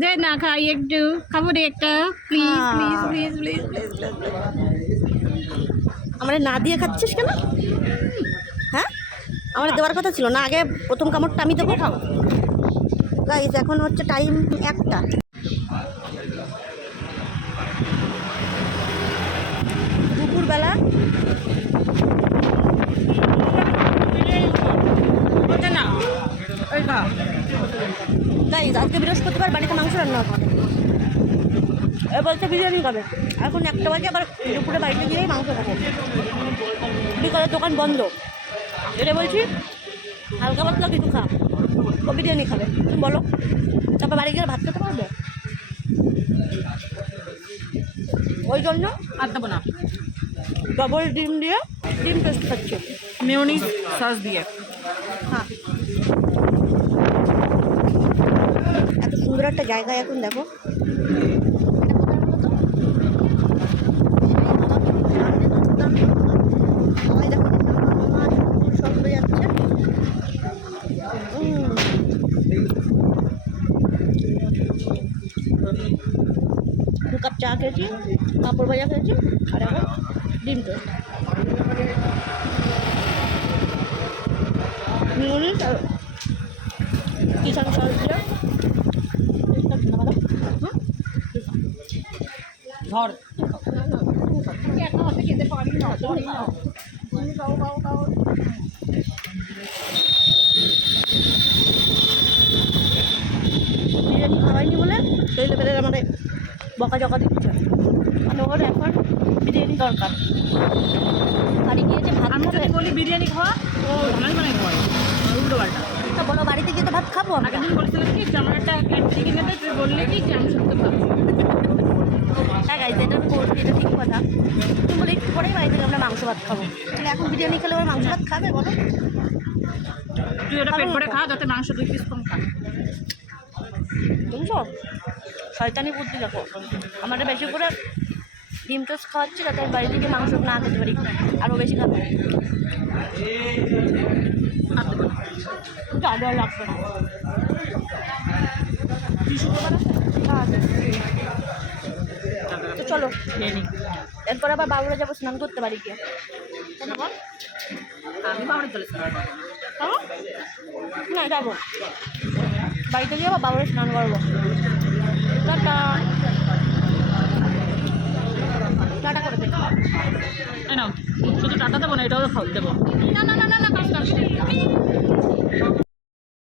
দে না খাই একটু, খাবো রে একটা, please please please please please. আমার না দিয়ে খাচ্ছিস কেন? হ্যাঁ, আমার দেওয়ার কথা ছিল না, আগে প্রথম কামড়টা আমি দেবো। খাও গাইস, এখন হচ্ছে টাইম 1টা। দুপুরবেলা না ওই খা গাইস, আজকে বৃহস্পতিবার, বাড়িতে মাংস রান্না হবে। এ বলতে বিরিয়ানি খাবে। এখন 1টা বাজে, আবার দুপুরে বাড়িতে গিয়েই মাংস খাবো। বিকালের দোকান বন্ধ, এটা বলছি হালকা পাতলা কিছু খা। ও বিরিয়ানি খাবে, তুমি বলো। তারপর বাড়ি গিয়ে ভাত খেতে পারবে। ওই জন্য আর দেবো না, ডবল ডিম দিয়ে ডিম টোস্ট খাচ্ছে, মেয়োনিজ সস দিয়ে। হ্যাঁ, এত সুন্দর একটা জায়গা এখন দেখো। দু কাপ চা খেয়েছি, পাঁপড় ভাজা খেয়েছি, আর এখন ডিম টোস্ট, মিউনিস আর কিষান সস দিয়ে। ধর খেতে পারি না। বিরিয়ানি খাওয়াইনি বলে সেই লেভেলের আমাদের বকাঝকা দিচ্ছে। মানে ওর এখন বিরিয়ানি দরকার। বাড়ি গিয়েছে ভাত আমি খাবে। যদি বলি বিরিয়ানি খাওয়া, ও ঝামেলা মানে খাওয়াই উল্টো পাল্টা। তা বলো, বাড়িতে গিয়ে তো ভাত খাবো আমরা। আগের দিন বলেছিলাম কি যে আমার একটা প্লেট চিকেন দিতে, তুই বললি কি যে আমি সত্যি খাবো। হ্যাঁ গাইজ, এটা আমি করছি, এটা ঠিক কথা। তুমি বলে একটু পরেই বাড়ি থেকে আমরা মাংস ভাত খাবো। তাহলে এখন বিরিয়ানি খেলে ওরা মাংস ভাত খাবে বলো? তুই ওটা পেট ভরে খা, যাতে মাংস 2 পিস কম খা। বুঝছো, শয়তানি বুদ্ধি দেখো। আমাদের বেশি করে ডিম টোস্ট খাওয়াচ্ছে যাতে আমি বাড়ি থেকে মাংস না খেতে পারি, আরও বেশি খাবো। আর লাগবে না। তো চলো, এরপর আবার বাবুরা যাবো স্নান করতে বাড়ি গিয়ে। আমি বাড়ি চলেছি। না, যাবো বাড়িতে গিয়ে আবার বাবুরা স্নান করবো। টাটা টাটা করে দেবো। নাও, শুধু টাটা দেবো না, এটাও খাও দেবো। না না না না না, কাজ